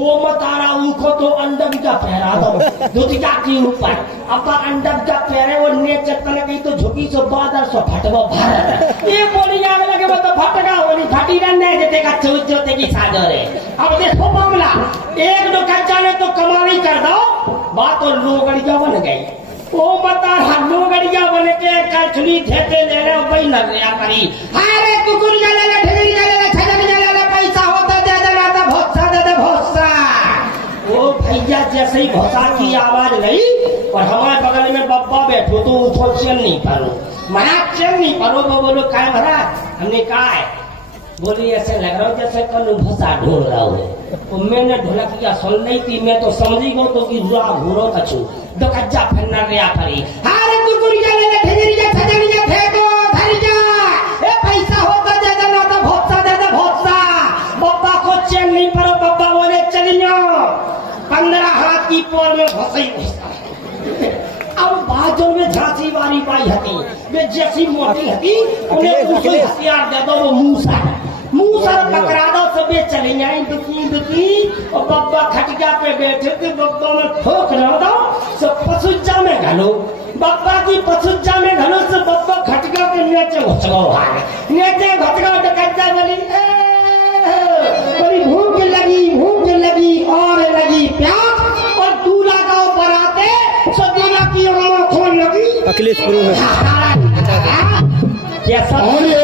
वो मतारा उनको तो अंडब का पहरा दो दुतिका के ऊपर अब अंडब का पहरे वो ने चक्कर गई तो झुकी सो बादल सो फटवा भारत ये बोली आग लगे वो तो फटगा वाली फटी रहने देते का चौथ जोते की साजो रे अब देखो मामला एक दो कच्चा ने तो कमाल ही कर दो बात तो लोगड़िया बन गई वो बता लोगड़िया बन के कछली ठेके ले ले वही लग गया करी अरे कुकुरिया ले ले ठेकरिया ले ले छजरिया ले ले पैसा होता दे देना तो भोसा दे दे भोसा वो भैया जैसे ही भोसा की आवाज गई और हमारे बगल में बब्बा बैठो तो उठो चल नहीं पारो महाराज चल नहीं पारो वो बोलो क्या महाराज हमने कहा है बोली ऐसे लग रहा हो जैसे कल भोसा ढूंढ रहा हो तो मैंने ढोलकिया सुन नहीं थी मैं तो समझी गो तो कि हुआ घूरो कछु दो कच्चा फन्ना गया फरी अरे कुकुरिया ले ले ठेकरिया छजरिया फेंको धरिया ए पैसा हो तो दे देना तो भोसा दे दे भोसा बब्बा को चैन नहीं पड़ो बब्बा बोले चलियो 15 हाथ की पोर में घुसा ही घुसा अब बाजू में झांसी वाली बाई हती वे जैसी मोटी हती उन्हें दूसरी हथियार दे दो वो मूसा पकड़ा दो सब चली आई दुकी और बब्बा खटिया पे बैठे थे बब्बा में ठोक रहा दो सब पसुज्जा में घलो बब्बा की पसुज्जा में घलो सब बब्बा खटिया के नीचे घुसगो नीचे घुसगो तो कच्चा बोली भूख लगी और लगी प्यास और दूल्हा का ऊपर आते सब दूल्हा की आंखें खोल लगी अखिलेश प्रो है कैसा और ये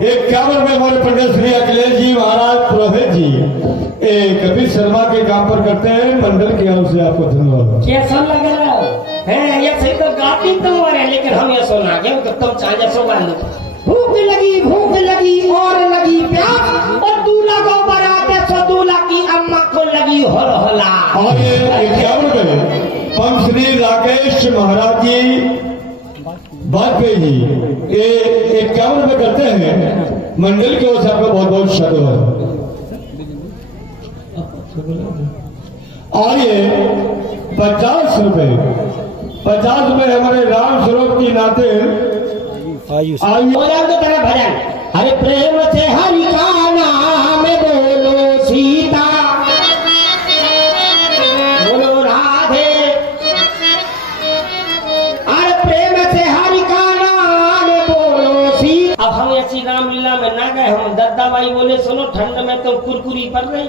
51 में हमारे पंडित श्री अखिलेश जी महाराज पुरोहित जी कपिल शर्मा के काम पर करते हैं मंडल की ओर से आपको धन्यवाद। कैसा लग रहा है ये सही तो गाती तो है लेकिन हम ये सुना गए तो तुम चाहे सो मान लो भूख लगी और लगी प्यास और दूल्हा को बराते सो दूल्हा की अम्मा को लगी होला और ये 51 में पंच श्री राकेश महाराज जी वाजपेयी जी ये 51 में करते हैं मंडल की ओर से आपका बहुत बहुत शुक्रिया। और ये 50 रुपए हमारे राम स्वरूप की नाते आयुष तरह भजन हरे प्रेम से हरि का नाम बोलो सीता बोलो राधे अरे प्रेम से हरि का नाम बोलो सीता। अब हम ऐसी रामलीला में ना गए हम दद्दा भाई बोले सुनो ठंड में तो कुरकुरी पड़ रही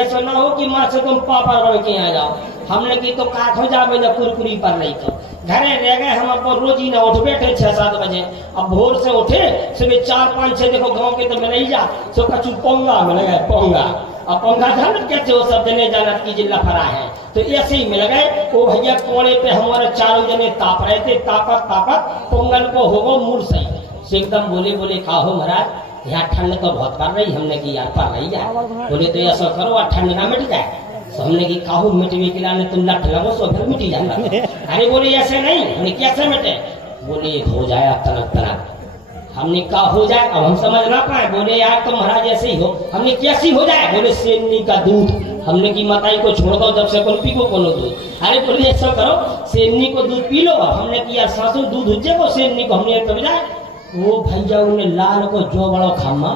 ऐसा ना हो कि माँ से तुम पापा रह के आ जाओ हमने की तो काट हो जावे जब कुरकुरी पड़ रही तो घरे रह गए हम अब रोज ही ना उठ बैठे 6-7 बजे अब भोर से उठे सुबह 4-5-6 देखो गांव के तो मिल ही जा सो कचू पोंगा मिल गए पोंगा अब पोंगा जान कैसे वो सब जने जाना की जिला फरा है तो ऐसे ही मिल गए वो भैया कोने पे हमारे चारों जने ताप रहे थे ताकत पोंगल को होगो मूड सही से एकदम बोले खाओ महाराज यहाँ ठंड तो बहुत पड़ रही हमने की यार पड़ रही है बोले तो ऐसा करो ठंड ना मिट जाए तो हमने की काहू मिटवे के लाने तुम लठ लगो सो फिर मिटी जाएगा अरे बोले ऐसे नहीं हमने कैसे मिटे बोले हो जाए तनक हमने कहा हो जाए अब हम समझ ना पाए बोले यार तो महाराज ऐसे ही हो हमने कैसी हो जाए बोले सेनी का दूध हमने की माताई को छोड़ दो जब से पी को कोनो दूध अरे बोले ऐसा करो सेनी को दूध पी लो हमने किया सासू दूध उज्जे को सेनी को हमने कब जाए वो भैया उन्हें लाल को जो बड़ो खामा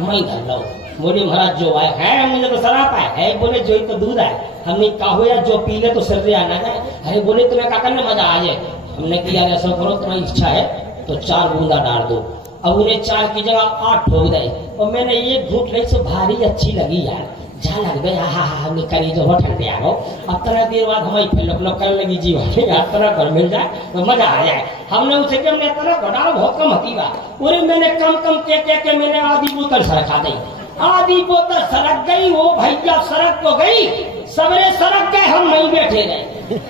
मैं कर लो बोले महाराज जो आए है मुझे तो शराब आए है बोले जो ही तो दूध आए हमने कहा हो या जो पी ले तो शरीर आना जाए अरे बोले तुम्हें क्या करने मजा आ जाए हमने किया ऐसा करो तुम्हारी इच्छा है तो 4 बूंदा डाल दो अब उन्हें 4 की जगह 8 ठोक दे और मैंने ये घूट ली तो भारी अच्छी लगी यार जा लग गया हमने करी जो हो ठंडे आ गो अब तरह देर बाद हमारी फिर लोग करने लगी जीवन तरह घर मिल जाए तो मजा आ जाए हमने उसे कि हमने तरह घटा बहुत कम हती पूरे मैंने कम के मैंने आधी बोतल सरका दी आधी बोतल सड़क गई वो भैया सड़क तो गई सबरे सड़क गए हम नहीं बैठे रहे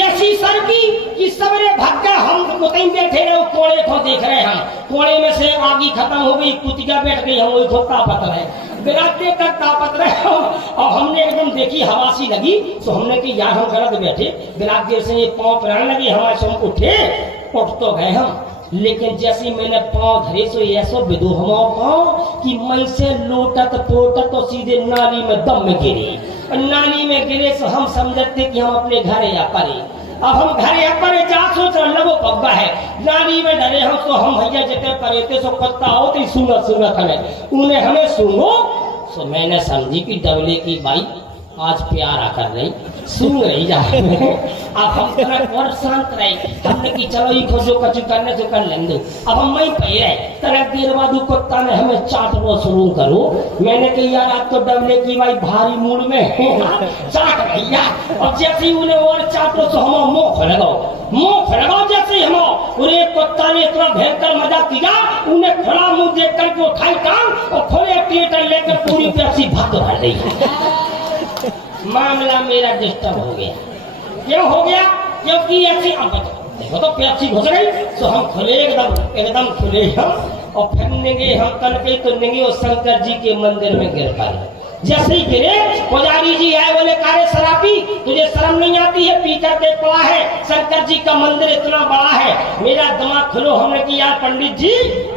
ऐसी सड़की कि सबरे भग गए हम कहीं बैठे रहे कोड़े को देख रहे हम कोड़े में से आगी खत्म हो गई कुतिया बैठ गई हम वही को तापत रहे बिराते तक तापत रहे और हमने एकदम देखी हवासी लगी तो हमने कि यार हम गलत बैठे बिरात देर से पाँव पड़ने लगी हमारे से हम उठ तो गए हम लेकिन जैसे मैंने पाँव धरे सो ऐसा विदो हमारा पाँव कि मैं से लोटत पोटत तो सीधे नाली में दम में गिरे नाली में गिरे तो हम समझते कि हम अपने घरे या परे अब हम घरे या परे जा सोच लगो पब्बा है नाली में डरे हम तो हम भैया जते परे थे सो पत्ता हो तो सुनत हमें उन्हें हमें सुनो सो मैंने समझी कि डबले की बाई आज प्यारा कर रही सुन रही जा अब हम तरह और शांत रहे हमने कि चलो ये खोजो कचू करने तो कर लेंगे अब हम वहीं पे रहे तरह देर बाद कुत्ता ने हमें चाटना शुरू करो मैंने कहा यार आप तो डबले की भाई भारी मूड में चाट भैया और जैसे ही उन्हें और चाटो तो हम मुंह फड़गाओ जैसे ही हम और एक कुत्ता ने इतना भयंकर मजा किया उन्हें खड़ा मुंह देख करके उठाई टांग और खोले थिएटर लेकर पूरी पेप्सी भाग भर दी मामला मेरा डिस्टर्ब हो गया क्यों हो गया क्योंकि ऐसी अब देखो तो पेप्सी घुस गई तो हम खुले एकदम खुले हम और फिर नेंगे हम कल के तो नेंगे और शंकर जी के मंदिर में गिर पाए जैसे ही गिरे पुजारी जी आए बोले कारे शराबी तुझे शर्म नहीं आती है पी करके पड़ा है शंकर जी का मंदिर इतना बड़ा है मेरा दिमाग खुलो हमने कि यार पंडित जी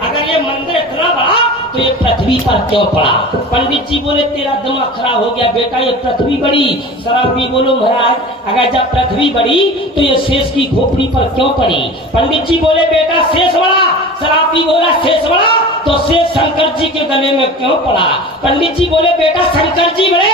अगर ये मंदिर इतना बड़ा तो ये पृथ्वी पर क्यों पड़ा पंडित जी बोले तेरा दिमाग खराब हो गया बेटा ये पृथ्वी बड़ी शराबी बोलो महाराज अगर जब पृथ्वी बड़ी तो ये शेष की खोपड़ी पर क्यों पड़ी पंडित जी बोले बेटा शेष बड़ा शराबी बोला शेष बड़ा तो शेष शंकर जी के गले में क्यों पड़ा पंडित जी बोले बेटा शंकर जी बड़े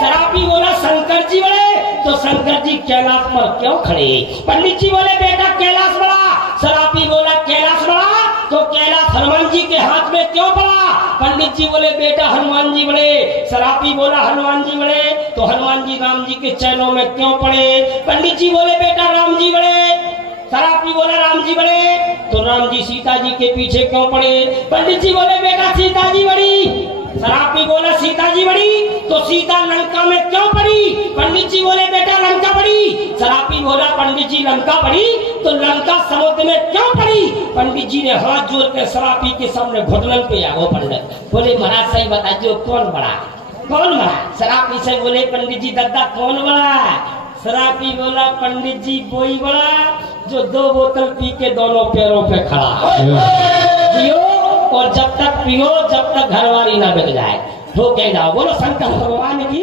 शराबी बोला शंकर जी बड़े तो शंकर जी कैलाश पर क्यों खड़े पंडित जी बोले बेटा कैलाश बड़ा शराबी बोला कैलाश बड़ा तो कैलाश हनुमान जी के हाथ में क्यों पड़ा पंडित जी बोले बेटा हनुमान जी बड़े शराबी बोला हनुमान जी बड़े तो हनुमान जी राम जी के चरणों में क्यों पड़े पंडित जी बोले बेटा राम जी बड़े शराबी बोला राम जी बड़े तो राम जी सीता जी के पीछे क्यों पड़े पंडित जी बोले बेटा सीता जी बड़ी शराबी बोला सीता जी बड़ी तो सीता लंका में क्यों पड़ी पंडित जी बोले बेटा लंका बड़ी शराबी बोला पंडित जी लंका बड़ी तो लंका समुद्र में क्यों पड़ी पंडित जी ने हाथ जोड़ के शराबी के सामने घुटनल पे आ गो पंडित बोले महाराज सही बता दो कौन बड़ा शराबी से बोले पंडित जी दद्दा कौन बड़ा शराबी बोला पंडित जी वही बड़ा जो 2 बोतल पी के दोनों पैरों पे खड़ा पियो और जब तक पियो जब तक घरवाली ना बिक जाए ठोके जाओ बोलो शंकर भगवान की